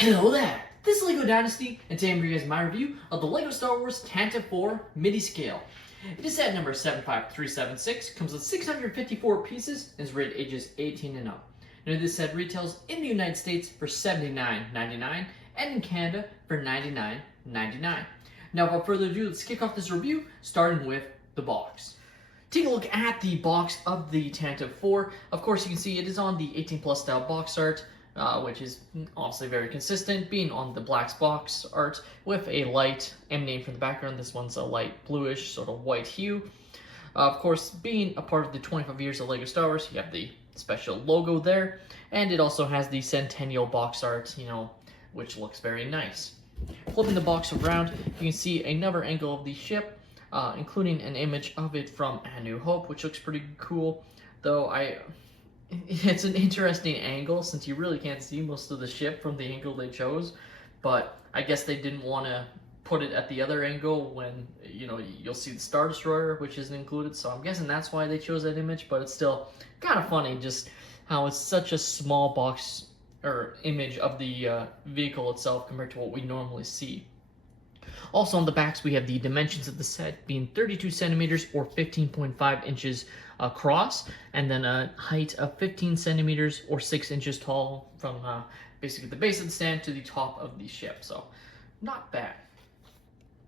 Hello there! This is LEGO Dynasty, and today I'm bringing you guys my review of the LEGO Star Wars Tantive 4 Midiscale. It is set number 75376, comes with 654 pieces, and is rated ages 18 and up. Now this set retails in the United States for $79.99, and in Canada for $99.99. Now without further ado, let's kick off this review, starting with the box. Take a look at the box of the Tantive 4. Of course, you can see it is on the 18 plus style box art, which is obviously very consistent, being on the black box art with a light emanating from the background. This one's a light bluish, sort of white hue. Of course, being a part of the 25 years of LEGO Star Wars, you have the special logo there, and it also has the Centennial box art, which looks very nice. Flipping the box around, you can see another angle of the ship, including an image of it from A New Hope, which looks pretty cool, though it's an interesting angle since you really can't see most of the ship from the angle they chose, but I guess they didn't want to put it at the other angle when, you'll see the Star Destroyer, which isn't included, so I'm guessing that's why they chose that image, but it's still kind of funny just how it's such a small box or image of the vehicle itself compared to what we normally see. Also on the backs, we have the dimensions of the set being 32 centimeters or 15.5 inches across, and then a height of 15 centimeters or 6 inches tall from basically the base of the stand to the top of the ship, so not bad.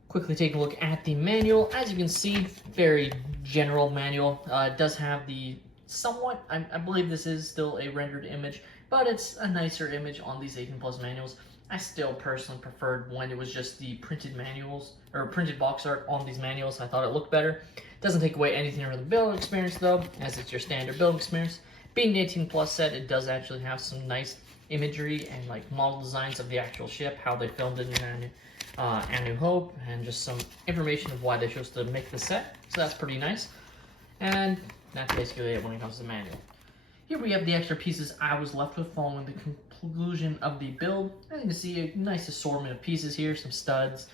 Quickly take a look at the manual. As you can see, very general manual. It does have the somewhat, I believe this is still a rendered image, but it's a nicer image on these 18 plus manuals. I still personally preferred when it was just the printed manuals, or printed box art on these manuals. I thought it looked better. Doesn't take away anything from the building experience though, as it's your standard building experience. Being the 18 plus set, it does actually have some nice imagery and like model designs of the actual ship, how they filmed it in A New Hope, and just some information of why they chose to make the set. So that's pretty nice. And that's basically it when it comes to the manual. Here we have the extra pieces I was left with following the conclusion of the build. As you can see, a nice assortment of pieces here, some studs,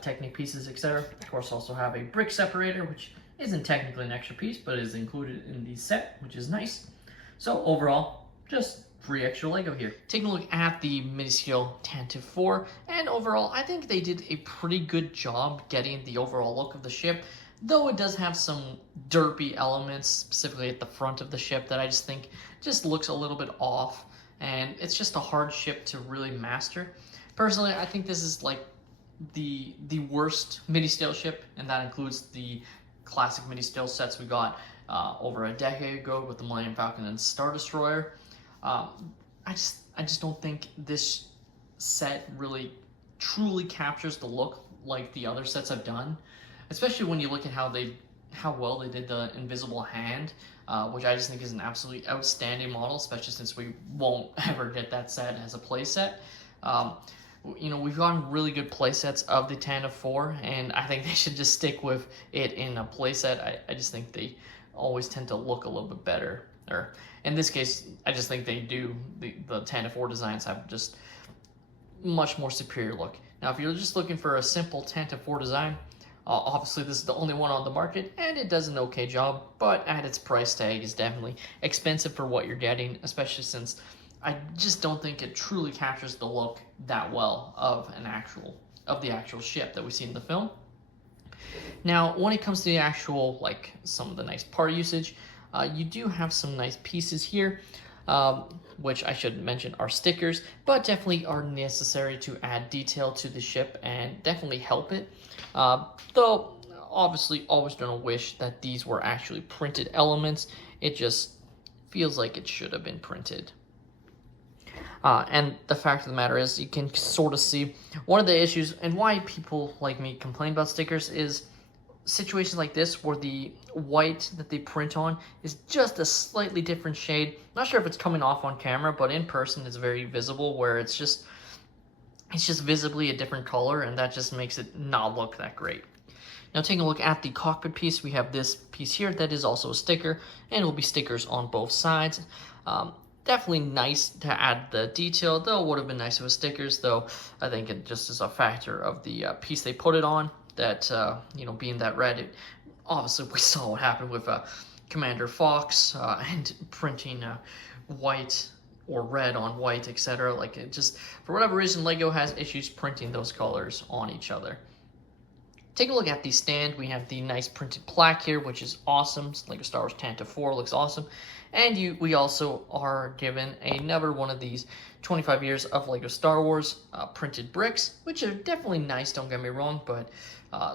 Technic pieces, etc. Of course, also have a brick separator, which isn't technically an extra piece, but is included in the set, which is nice. So overall, just free extra LEGO here. Taking a look at the Midiscale Tantive 4, and overall, I think they did a pretty good job getting the overall look of the ship, though it does have some derpy elements, specifically at the front of the ship, that I just think just looks a little bit off, and it's just a hard ship to really master. Personally, I think this is like the worst Midiscale ship, and that includes the classic Midiscale sets we got over a decade ago with the Millennium Falcon and Star Destroyer. I just don't think this set really truly captures the look like the other sets I've done, especially when you look at how well they did the Invisible Hand, which I just think is an absolutely outstanding model, especially since we won't ever get that set as a play set. We've gotten really good play sets of the Tantive 4, and I think they should just stick with it in a play set. I just think they always tend to look a little bit better. Or in this case, I just think they do. The Tantive 4 designs have just much more superior look. Now, if you're just looking for a simple Tantive 4 design, obviously this is the only one on the market, and it does an okay job, but at its price tag is definitely expensive for what you're getting, especially since I just don't think it truly captures the look that well of the actual ship that we see in the film. Now, when it comes to the actual, some of the nice part usage, you do have some nice pieces here, which I should mention are stickers, but definitely are necessary to add detail to the ship and definitely help it. Though, obviously, always gonna wish that these were actually printed elements. It just feels like it should have been printed. And the fact of the matter is, you can sort of see one of the issues and why people like me complain about stickers is situations like this where the white that they print on is just a slightly different shade. Not sure if it's coming off on camera, but in person it's very visible, where it's just visibly a different color, and that just makes it not look that great. Now, taking a look at the cockpit piece, we have this piece here that is also a sticker, and it will be stickers on both sides. Definitely nice to add the detail, though it would have been nice if it was stickers, though I think it just is a factor of the piece they put it on, that, being that red. Obviously, we saw what happened with Commander Fox and printing white or red on white, etc. Like, it just, for whatever reason, LEGO has issues printing those colors on each other. Take a look at the stand. We have the nice printed plaque here, which is awesome. LEGO Star Wars Tantive 4 looks awesome. And we also are given another one of these 25 years of LEGO Star Wars printed bricks, which are definitely nice, don't get me wrong, but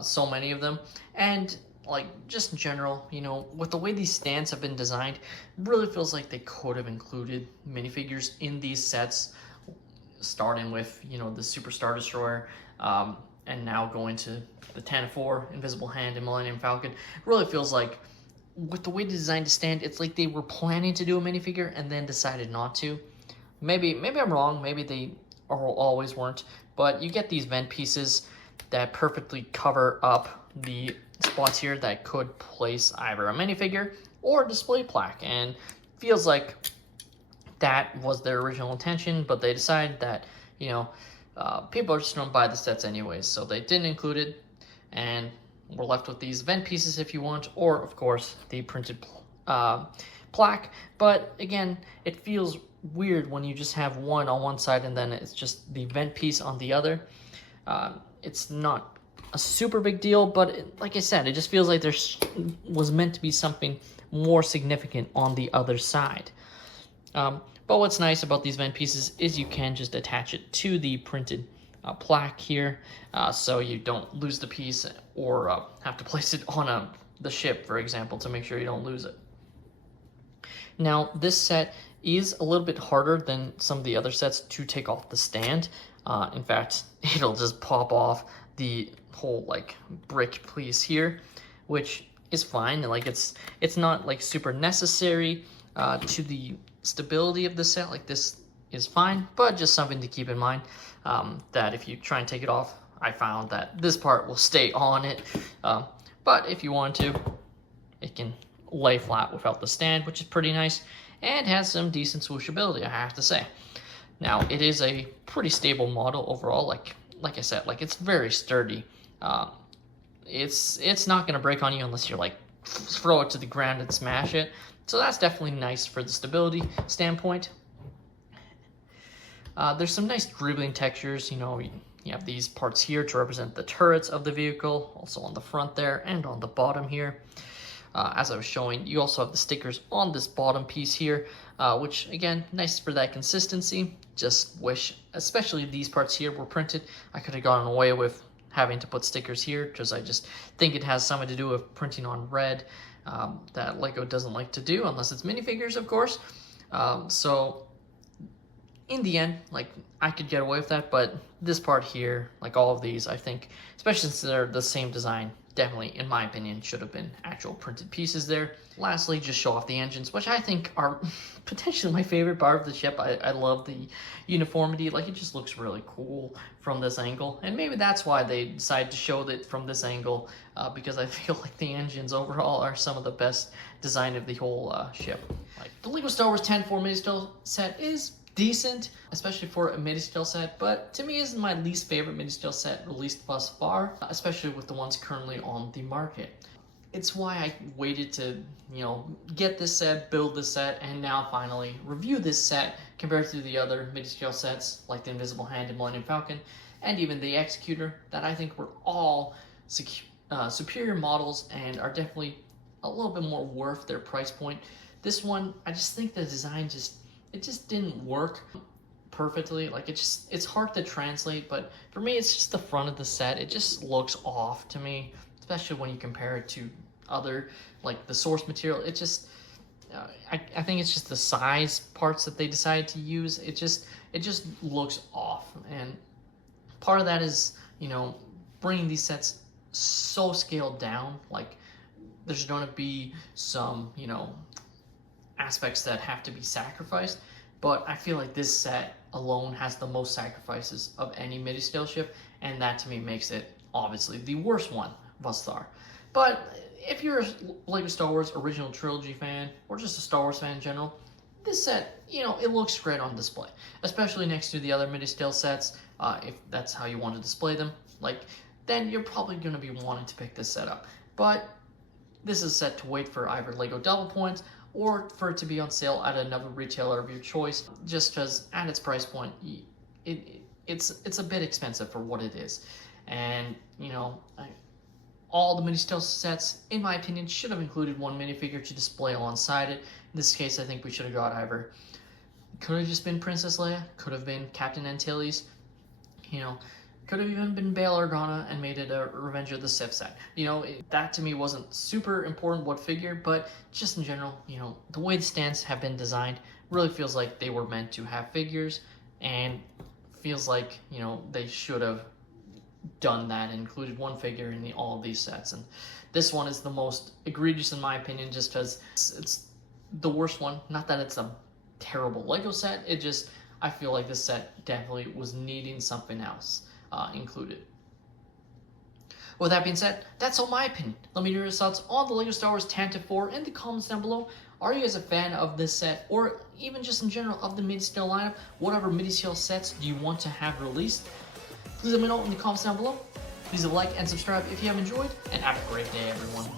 so many of them. And like, just in general, you know, with the way these stands have been designed, it really feels like they could have included minifigures in these sets, starting with, you know, the Super Star Destroyer, and now going to the Tantive 4, Invisible Hand, and Millennium Falcon. It really feels like, with the way they designed the stand, it's like they were planning to do a minifigure and then decided not to. Maybe I'm wrong, maybe they always weren't, but you get these vent pieces that perfectly cover up the spots here that could place either a minifigure or a display plaque, and feels like that was their original intention, but they decided that, you know, people are just going to buy the sets anyways, so they didn't include it, and we're left with these vent pieces if you want, or of course the printed plaque. But again, it feels weird when you just have one on one side and then it's just the vent piece on the other. It's not a super big deal, but like I said, it just feels like there was meant to be something more significant on the other side. But what's nice about these vent pieces is you can just attach it to the printed plaque here, so you don't lose the piece or have to place it on the ship, for example, to make sure you don't lose it. Now, this set is a little bit harder than some of the other sets to take off the stand. In fact, it'll just pop off the whole like brick piece here, which is fine. Like, it's not like super necessary to the stability of the set. Like, this is fine, but just something to keep in mind, that if you try and take it off, I found that this part will stay on it, but if you want to, it can lay flat without the stand, which is pretty nice, and has some decent swooshability, I have to say. Now, it is a pretty stable model overall. Like I said, like, it's very sturdy. It's not going to break on you unless you're like throw it to the ground and smash it, so that's definitely nice for the stability standpoint. There's some nice dribbling textures. You know, you have these parts here to represent the turrets of the vehicle, also on the front there and on the bottom here. As I was showing, you also have the stickers on this bottom piece here, which again, nice for that consistency. Just wish, especially these parts here were printed. I could have gone away with having to put stickers here, because I just think it has something to do with printing on red, that LEGO doesn't like to do, unless it's minifigures, of course. So in the end, like, I could get away with that, but this part here, like all of these, I think, especially since they're the same design, definitely, in my opinion, should have been actual printed pieces there. Lastly, just show off the engines, which I think are potentially my favorite part of the ship. I love the uniformity. Like, it just looks really cool from this angle, and maybe that's why they decided to show it from this angle, because I feel like the engines overall are some of the best design of the whole ship. Like, the LEGO Star Wars Tantive 4 Midiscale set is decent, especially for a Midiscale set, but to me is my least favorite Midiscale set released thus far, especially with the ones currently on the market. It's why I waited to, you know, get this set, build this set, and now finally review this set compared to the other Midiscale sets like the Invisible Hand and Millennium Falcon, and even the Executor, that I think were all superior models and are definitely a little bit more worth their price point. This one, I just think the design it just didn't work perfectly. Like, it's hard to translate, but for me, it's just the front of the set. It just looks off to me, especially when you compare it to other, like the source material. It just, I think it's just the size parts that they decided to use. It just looks off, and part of that is, you know, bringing these sets so scaled down. Like, there's going to be some, you know, aspects that have to be sacrificed, but I feel like this set alone has the most sacrifices of any Midiscale ship, and that to me makes it obviously the worst one thus far. But if you're a LEGO Star Wars original trilogy fan, or just a Star Wars fan in general, this set, you know, it looks great on display, especially next to the other Midiscale sets. If that's how you want to display them, like, then you're probably going to be wanting to pick this set up. But this is set to wait for either LEGO Double Points or for it to be on sale at another retailer of your choice, just because at its price point, it's a bit expensive for what it is. And, you know, all the Midiscale sets, in my opinion, should have included one minifigure to display alongside it. In this case, I think we should have got either, could have just been Princess Leia, could have been Captain Antilles, you know, could have even been Bail Organa and made it a Revenge of the Sith set. You know, that to me wasn't super important what figure, but just in general, you know, the way the stands have been designed really feels like they were meant to have figures, and feels like, you know, they should have done that and included one figure in all of these sets. And this one is the most egregious in my opinion, just because it's the worst one. Not that it's a terrible Lego set, it just, I feel like this set definitely was needing something else included. With that being said, that's all my opinion. Let me know your thoughts on the LEGO Star Wars Tantive 4 in the comments down below. Are you guys a fan of this set, or even just in general of the Midiscale lineup? Whatever Midiscale sets do you want to have released? Please let me know in the comments down below. Please leave a like and subscribe if you have enjoyed, and have a great day, everyone.